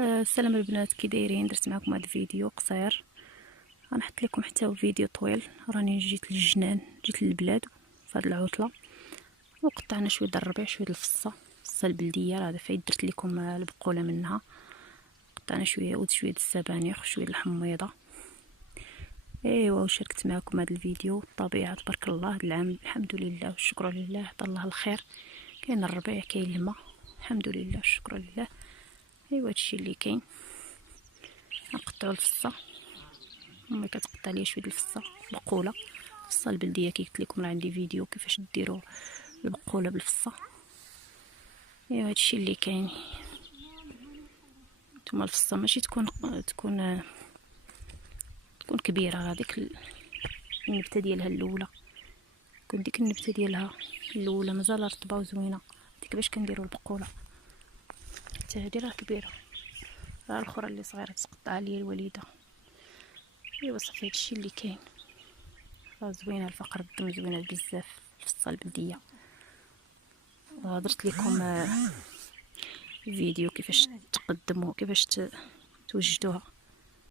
السلام البنات، كي دايرين؟ درت معكم هذا الفيديو قصير، غنحط لكم حتى فيديو طويل. راني جيت للجنان، جيت للبلاد في هذه العطله، وقطعنا شويه د الربيع، شويه د الفصه البلديه. هذا فايت درت لكم البقوله منها. قطعنا شويه عود، شويه د السبانخ، شويه د الحميضه. ايوا وشاركت معكم هذا الفيديو. الطبيعه تبارك الله هذا العام الحمد لله والشكر لله، عطا الله الخير. كاين الربيع، كاين الماء، الحمد لله والشكر لله. ايوا هادشي اللي كاين. نقطعوا الفصه، امي كتقطع ليا شويه الفصه بقوله، الفصه البلديه. كي قلت لكم راه عندي فيديو كيفاش ديروا البقوله بالفصه. ايوا هادشي اللي كاين. نتوما الفصه ماشي تكون كبيره، هذيك النبته ديالها الاولى، كون ديك النبته ديالها الاولى مازال رطبه وزوينه، ديك باش كنديروا البقوله. حتى هادي راه كبيره، راه الاخرى اللي صغيره تقطعها ليا الوالده. ايوا صافي هادشي اللي كاين. راه زوينه الفقر الدم، زوينه بزاف الفصه البلديه. درت لكم فيديو كيفاش تقدموا، كيفاش توجدوها.